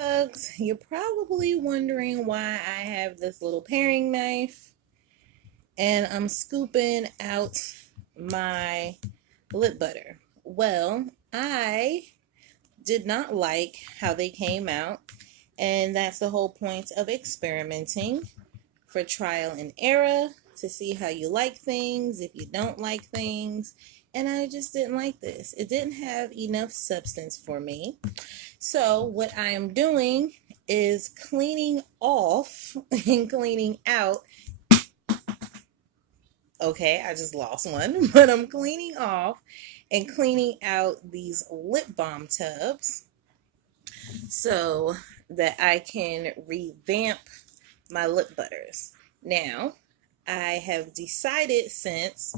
Folks, you're probably wondering why I have this little paring knife and I'm scooping out my lip butter. Well, I did not like how they came out, and that's the whole point of experimenting, for trial and error, to see how you like things, if you don't like things. And I just didn't like this. It didn't have enough substance for me. So what I am doing is cleaning off and cleaning out. Okay, I just lost one, but I'm cleaning off and cleaning out these lip balm tubs so that I can revamp my lip butters. Now, I have decided, since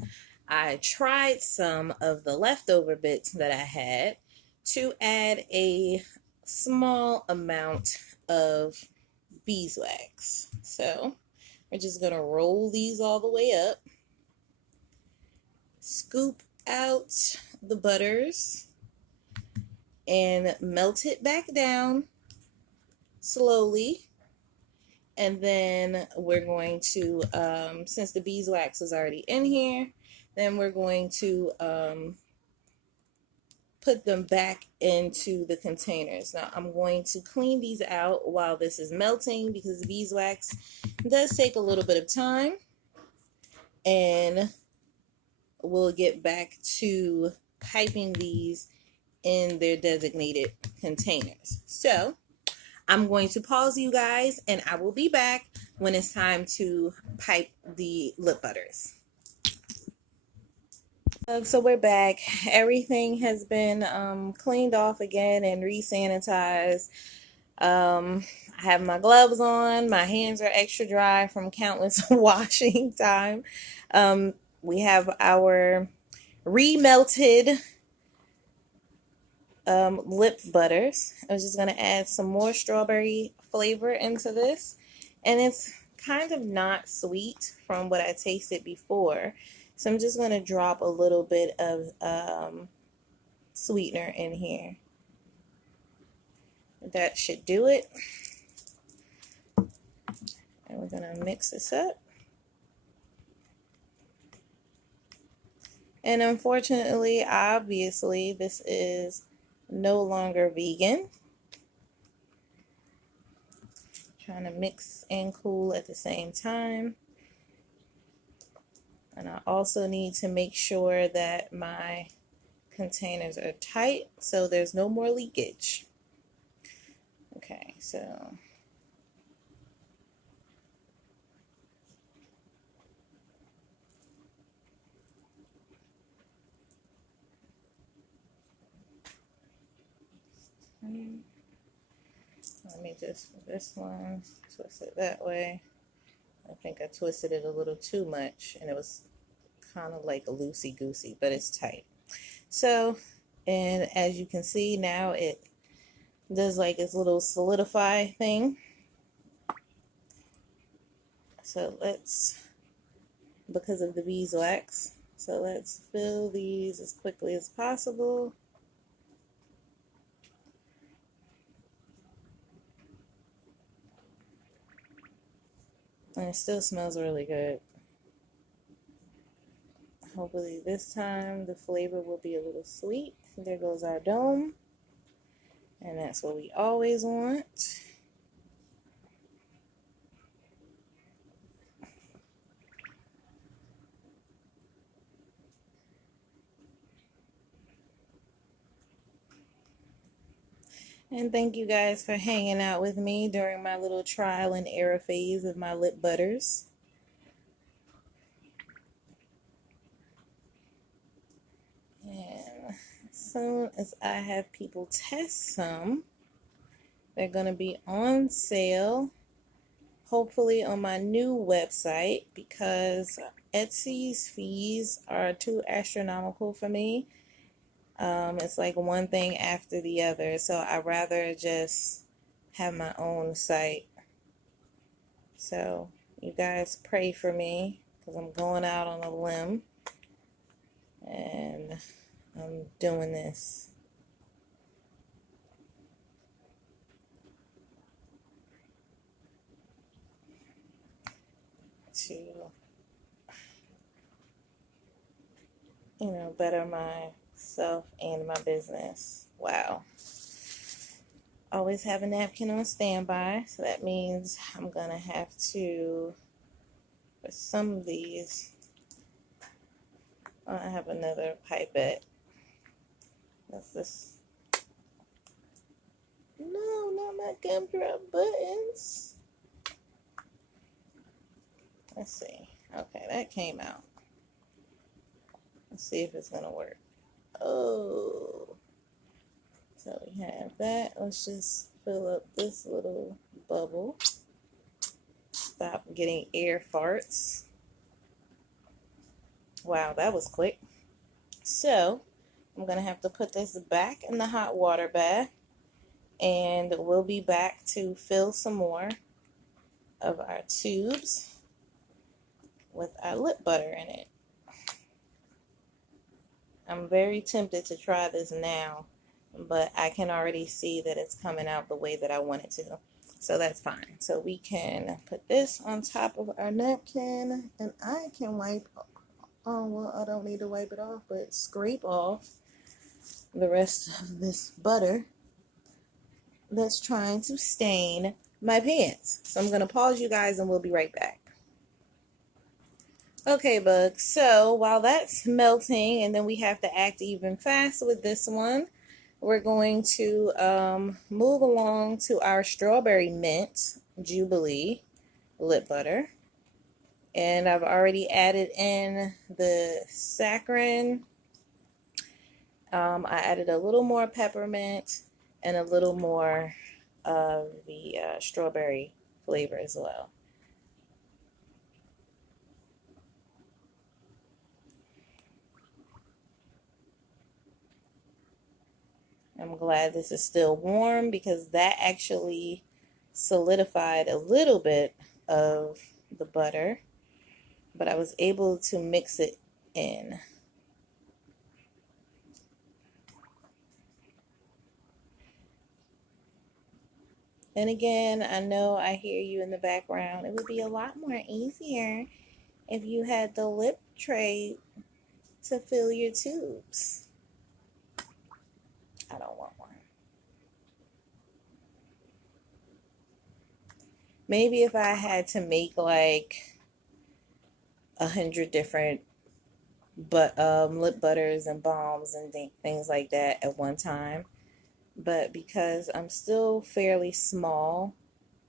I tried some of the leftover bits that I had, to add a small amount of beeswax. So we're just going to roll these all the way up, scoop out the butters, and melt it back down slowly. And then we're going to, since the beeswax is already in here, then we're going to put them back into the containers. Now I'm going to clean these out while this is melting, because the beeswax does take a little bit of time, and we'll get back to piping these in their designated containers. So I'm going to pause you guys, and I will be back when it's time to pipe the lip butters. So we're back. Everything has been cleaned off again and re-sanitized. I have my gloves on. My hands are extra dry from countless washing time. We have our re-melted lip butters. I was just going to add some more strawberry flavor into this, and it's kind of not sweet from what I tasted before, so I'm just going to drop a little bit of sweetener in here. That should do it, and we're going to mix this up. And unfortunately, obviously, this is no longer vegan. Trying to mix and cool at the same time. And I also need to make sure that my containers are tight so there's no more leakage. Okay, so let me just, this one, twist it that way. I think I twisted it a little too much, and it was kind of like loosey-goosey, but it's tight. So, and as you can see now, it does like this little solidify thing. So let's, because of the beeswax, so let's fill these as quickly as possible. And it still smells really good. Hopefully this time the flavor will be a little sweet. There goes our dome. And that's what we always want. And thank you guys for hanging out with me during my little trial and error phase of my lip butters. And as soon as I have people test some, they're going to be on sale, hopefully on my new website, because Etsy's fees are too astronomical for me. It's like one thing after the other, so I'd rather just have my own site. So you guys pray for me, because I'm going out on a limb and I'm doing this. to, better myself and my business. Wow. Always have a napkin on standby, so that means I'm gonna have to, for some of these, I have another pipette. That's this. No, not my gumdrop buttons. Let's see. Okay, that came out. Let's see if it's gonna work. Oh, so we have that. Let's just fill up this little bubble. Stop getting air farts. Wow, that was quick. So I'm gonna have to put this back in the hot water bath, and we'll be back to fill some more of our tubes with our lip butter in it. I'm very tempted to try this now, but I can already see that it's coming out the way that I want it to. So that's fine. So we can put this on top of our napkin, and I can wipe, oh, well, I don't need to wipe it off, but scrape off the rest of this butter that's trying to stain my pants. So I'm going to pause you guys and we'll be right back. Okay, bugs, so while that's melting, and then we have to act even fast with this one, we're going to move along to our strawberry mint Jubilee lip butter. And I've already added in the saccharin. I added a little more peppermint and a little more of the strawberry flavor as well. I'm glad this is still warm because that actually solidified a little bit of the butter, but I was able to mix it in. Then again, I know I hear you in the background. It would be a lot more easier if you had the lip tray to fill your tubes. I don't want one. Maybe if I had to make like 100 different lip butters and balms and things like that at one time. But because I'm still fairly small,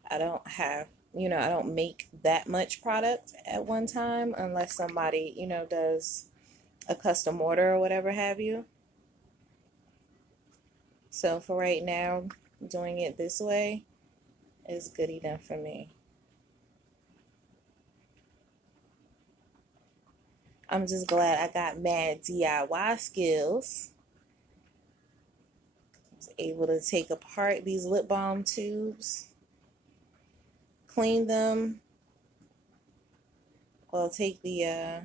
I don't have, I don't make that much product at one time unless somebody, does a custom order or whatever have you. So for right now, doing it this way is good enough for me. I'm just glad I got mad DIY skills. I was able to take apart these lip balm tubes, clean them. Well, take the,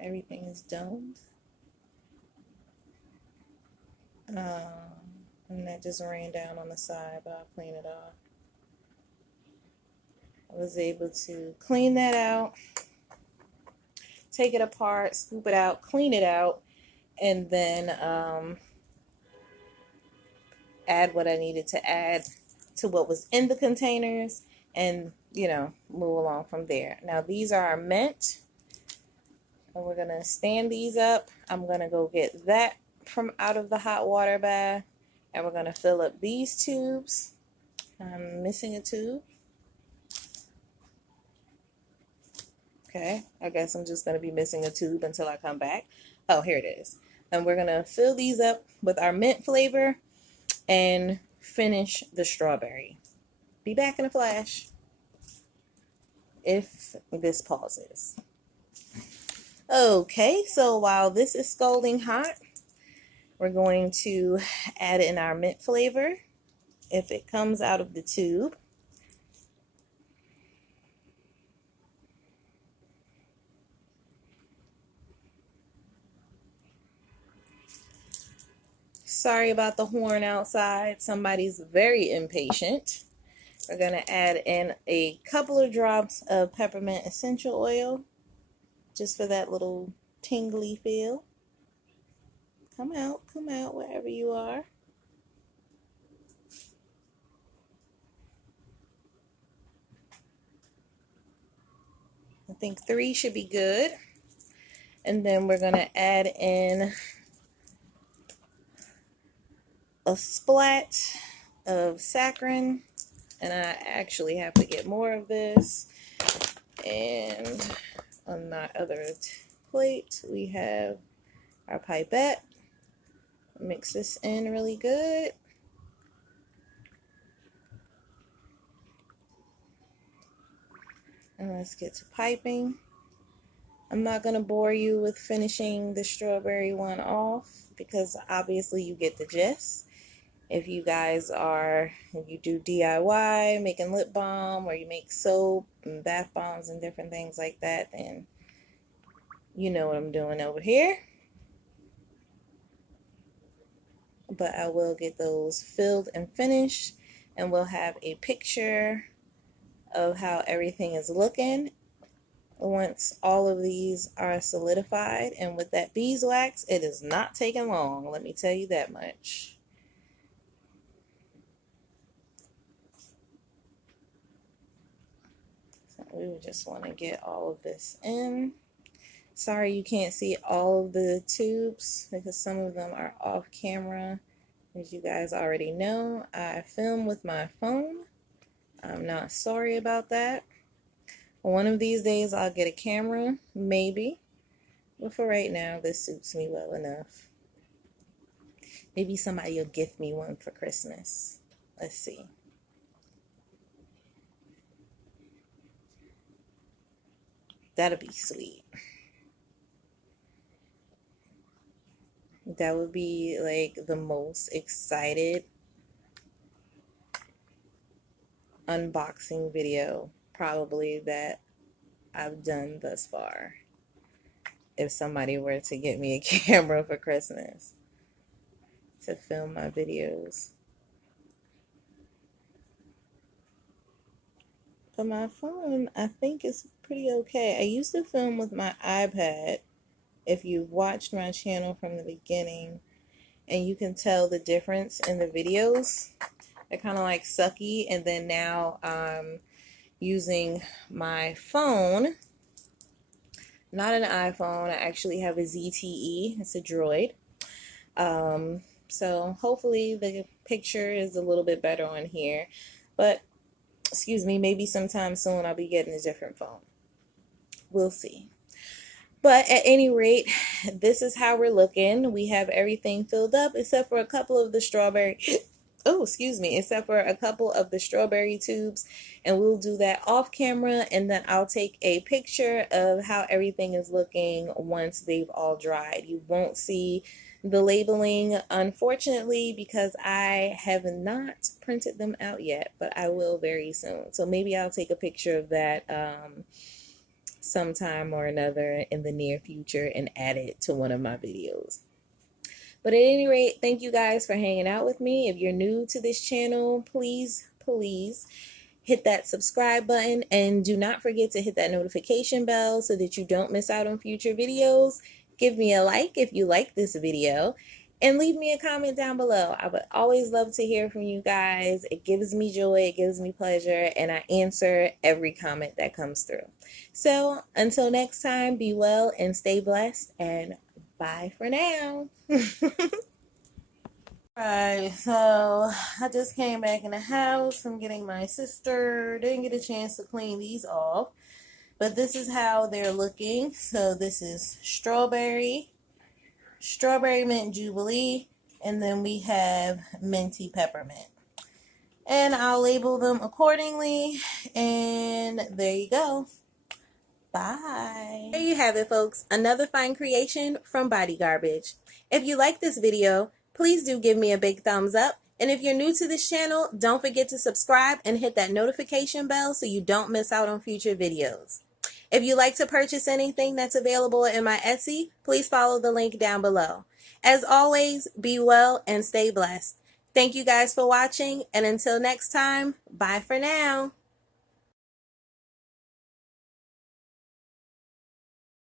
everything is domed. And that just ran down on the side, but I'll clean it off. I was able to clean that out, take it apart, scoop it out, clean it out, and then add what I needed to add to what was in the containers and, move along from there. Now, these are our mint, and we're going to stand these up. I'm going to go get that from out of the hot water bath, and we're going to fill up these tubes. I'm missing a tube. Okay, I guess I'm just going to be missing a tube until I come back. Oh, here it is. And we're going to fill these up with our mint flavor and finish the strawberry. Be back in a flash if this pauses. Okay, so while this is scalding hot, we're going to add in our mint flavor if it comes out of the tube. Sorry about the horn outside. Somebody's very impatient We're going to add in a couple of drops of peppermint essential oil just for that little tingly feel. Come out wherever you are. I think 3 should be good. And then we're going to add in a splat of saccharin. And I actually have to get more of this. And on my other plate, we have our pipette. Mix this in really good. And let's get to piping. I'm not going to bore you with finishing the strawberry one off because obviously you get the gist. If you guys if you do DIY, making lip balm, or you make soap and bath bombs and different things like that, then you know what I'm doing over here. But I will get those filled and finished, and we'll have a picture of how everything is looking once all of these are solidified. And with that beeswax, it is not taking long, let me tell you that much. So we would just want to get all of this in. Sorry you can't see all of the tubes because some of them are off camera. As you guys already know, I film with my phone. I'm not sorry about that. One of these days I'll get a camera, maybe. But for right now, this suits me well enough. Maybe somebody will gift me one for Christmas. Let's see. That'll be sweet. That would be like the most excited unboxing video probably that I've done thus far. If somebody were to get me a camera for Christmas to film my videos. But my phone, I think, is pretty okay. I used to film with my iPad. If you've watched my channel from the beginning, and you can tell the difference in the videos, they're kind of like sucky. And then now I'm using my phone, not an iPhone. I actually have a ZTE. It's a Droid. So hopefully the picture is a little bit better on here. But excuse me, maybe sometime soon I'll be getting a different phone. We'll see. But at any rate, this is how we're looking. We have everything filled up except for a couple of the strawberry, except for a couple of the strawberry tubes. And we'll do that off camera, and then I'll take a picture of how everything is looking once they've all dried. You won't see the labeling, unfortunately, because I have not printed them out yet, but I will very soon. So maybe I'll take a picture of that sometime or another in the near future and add it to one of my videos. But at any rate, thank you guys for hanging out with me. If you're new to this channel, please hit that subscribe button, and do not forget to hit that notification bell so that you don't miss out on future videos. Give me a like if you like this video, and leave me a comment down below. I would always love to hear from you guys. It gives me joy, it gives me pleasure, and I answer every comment that comes through. So until next time, be well and stay blessed, and bye for now. Alright, so I just came back in the house from getting my sister. Didn't get a chance to clean these off, but this is how they're looking. So this is strawberry mint jubilee, and then we have minty peppermint. And I'll label them accordingly, and there you go. Bye. There you have it, folks. Another fine creation from BodyGarbage. If you like this video, please do give me a big thumbs up. And if you're new to this channel, don't forget to subscribe and hit that notification bell so you don't miss out on future videos. If you'd like to purchase anything that's available in my Etsy, please follow the link down below. As always, be well and stay blessed. Thank you guys for watching, and until next time, bye for now.